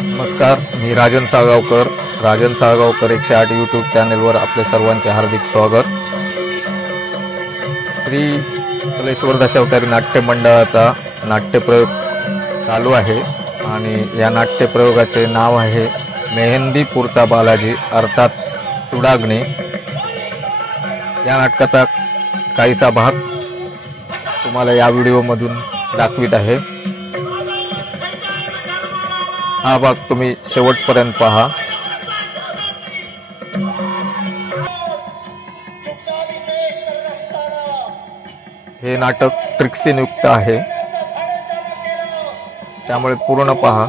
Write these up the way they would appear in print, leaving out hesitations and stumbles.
नमस्कार, मी राजन साळगावकर. राजन साळगावकर 108 यूट्यूब चॅनेलवर आपले सर्वांचे हार्दिक स्वागत. श्री कलेश्वर दशावतारी नाट्य मंडळाचा नाट्यप्रयोग चालू आहे आणि या नाट्यप्रयोगाचे नाव आहे मेहंदीपूरचा बालाजी अर्थात सुडाग्नी. या नाटकाचा काहीसा भाग तुम्हाला या व्हिडिओमधून दाखवित आहे. हा भाग तुम्ही शेवटपर्यंत पहा. हे नाटक ट्रिक्सीन युक्त आहे, त्यामुळे पूर्ण पहा.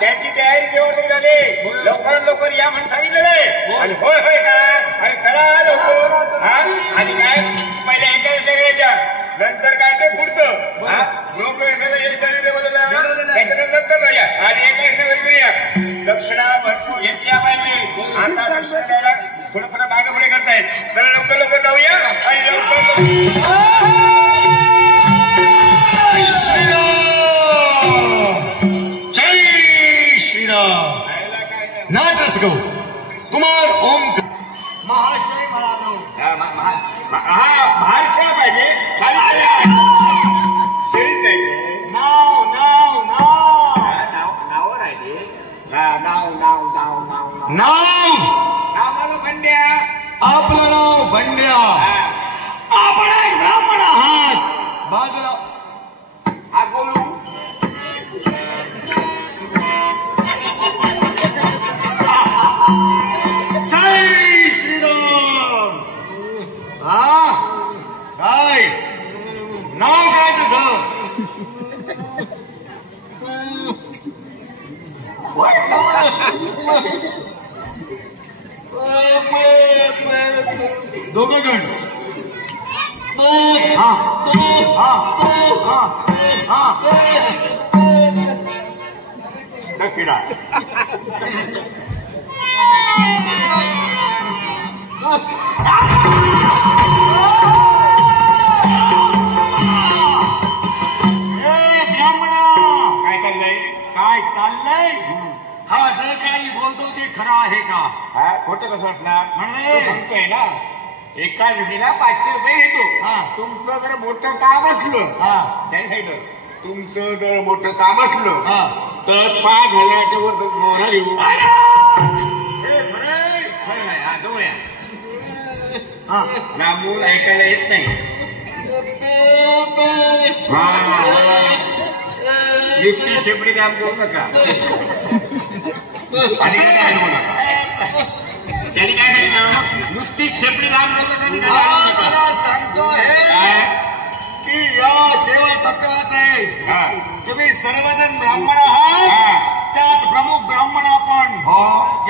त्यांची तयारी केव्हा झाली. लवकरात लवकर या म्हणून सांगितलेलं आहे. आणि होय होय का आणि चला लवकर. आणि काय पहिले एका द्या, नंतर काय ते पुढचं लोक त्याच्यानंतर जाऊया आणि एका करूया. दक्षिणा भरपूर घेतल्या पाहिजे. आता दक्षिणा द्यायला थोडं थोडं मागे पुढे करतायत. तर लवकर लवकर जाऊया आणि लवकर नाटक कुमार ओम महाशय म्हणालो. महाशय पाहिजे शेळीत आहे. नाव नाव नाव नावर आहे. नाव नाव नाव नाव नाव नाव बंड्या. आपलं नाव बंड्या. आपण एक ब्राह्मण आहात. बाजूला आज बोलू. जय श्रीराम. काय नाव काय तुझं? दोघं जण. दक्षिणा काय चाललंय? हा जे काही बोलतो ते खरं आहे का? खोटं कसं असणार? म्हणजे सांगतोय ना, एका विधीला 500 रुपये घेतो. तुमचं जर मोठं काम असलं त्याने सांगितलं, तुमचं जर मोठं काम असलं तर 5,000च्या वर मोहरा घेऊ. लांबून ऐकायला येत नाही. नुसती शेपडी काम करू नका. त्यांनी काय सांगितलं? नुसती शेपडी काम करू नका. सांगतोय की या देवा तत्वात आहे. तुम्ही सर्वजण ब्राह्मण आहात. त्यात प्रमुख ब्राह्मण आपण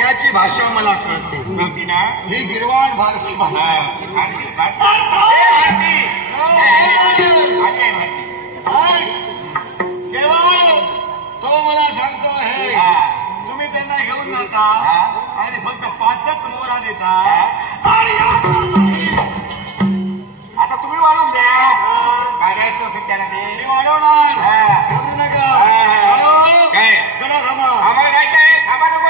याची भाषा मला कळते. नव्हती ना ही गिरवाण भारतीय भाषा. केवळ तो मला सांगतो आहे तुम्ही त्यांना घेऊन जाता आणि घालायचा आता तुम्ही वाढून द्या काय द्यायचं सुट्ट्याला ते मी वाढवणार घाबरू नका काय जरा थांबा आम्हाला जायचं आहे थांबा नको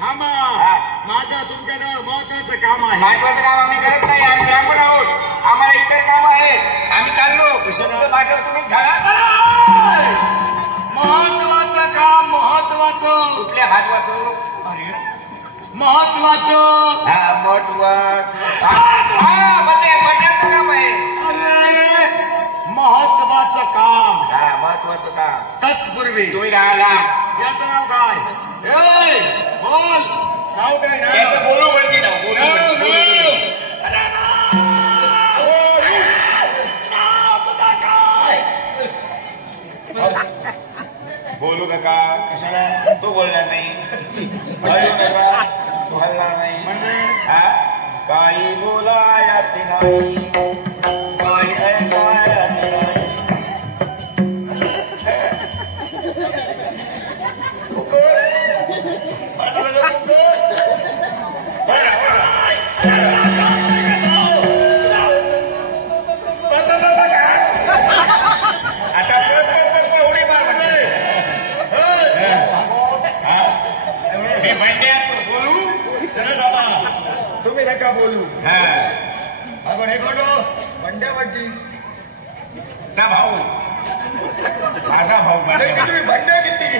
थांबा माझं तुमच्याजवळ महत्वाचं काम आहे महत्वाचं काम आम्ही करत नाही आम्ही ब्राह्मण आहोत आम्हाला इतर काम आहे आम्ही चाललो कशाला पाठव तुम्ही घरा महत्वाचं काम महत्वाचं कुठले हात वाचू महत्वाचं मजाचं काम आहे महत्वाचं काम महत्वाचं काम तत्पूर्वी तुम्ही राहिला याचं नाव काय बोल नाव काय याचं बोलू म्हणते ना बोलू नका कशाला तो बोलणार नाही बोलू नका तो हलणार नाही म्हणजे काही बोलायची नाही काही ऐकायची नाही तुम्ही नका बोलू आपण हे कोण बंड्यावरची त्या भाऊ माझा भाऊ तुम्ही भंड्या किती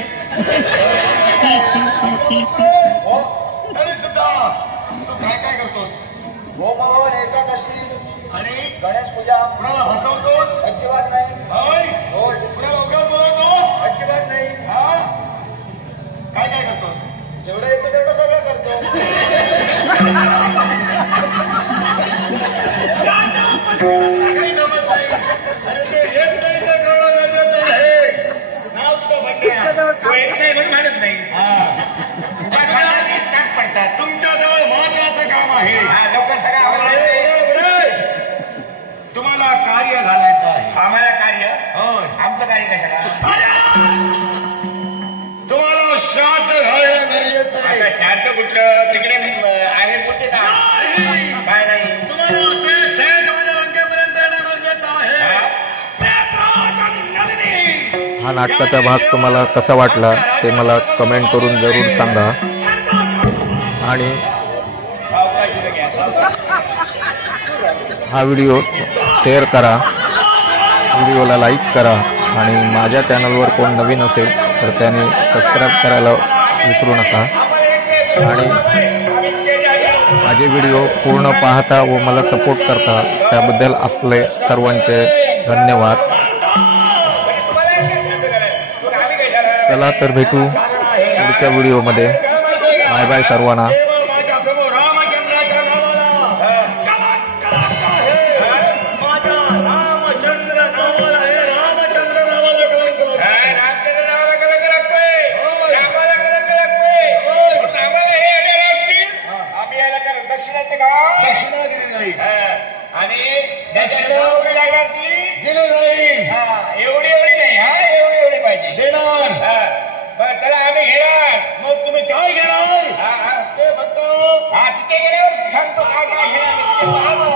तरी सुद्धा तू काय काय करतोस हो बाबा एका कष्टी आणि गणेश पूजा कुणाला हसवतोस अजिबात नाही होय हो कुणाला उगाच बोलवतोस अजिबात नाही हा काय काय करतोस जेवढं येतं तेवढं सगळं करतो काही जमत नाही अरे ते येत नाही तर कळलं गरजेचं आहे नाव तुझं भंड्या तो येत नाही म्हणून म्हणत नाही पडतात तुमच्याजवळ महत्वाचं काम आहे लवकर सगळं आम्हाला तुम्हाला कार्य घालायचं आहे आम्हाला कार्य होय आमचं कार्य कशाला तुम्हाला श्राद्ध घालणं गरजेचं आहे आता शांत कुठलं तिकडे आहे कुठे का काय नाही तुम्हाला असे थेट माझ्या लंकेपर्यंत येणं गरजेचं आहे हा नाटकाचा भाग तुम्हाला कसा वाटला ते मला कमेंट करून जरूर सांगा आणि हा व्हिडिओ शेअर करा व्हिडिओला लाईक करा आणि माझ्या चॅनलवर कोण नवीन असेल तर त्याने सबस्क्राईब करायला विसरू नका आणि माझे व्हिडिओ पूर्ण पाहता व मला सपोर्ट करता त्याबद्दल आपले सर्वांचे धन्यवाद चला तर भेटू पुढच्या व्हिडिओमध्ये बाय बाय सर्वांना माझ्या प्रभू रामचंद्राच्या नावाला माझ्या रामचंद्र नावाला हे रामचंद्र नावाला कलंक लागतो. रामचंद्र नावाला कलंक लागतोय रामाला कलंक लागतोय म्हणून आम्हाला हे यायला लागतील आम्ही यायला तर दक्षिणा येते का दक्षिणा दिली नाही आणि दक्षिणा एवढी लागणार ती दिली नाही एवढी नाही एवढी पाहिजे देणार चला आम्ही घेणार मग तुम्ही काय घेणार हा ते फक्त तिथे गेल्यावर सांगतो काय काय घेणार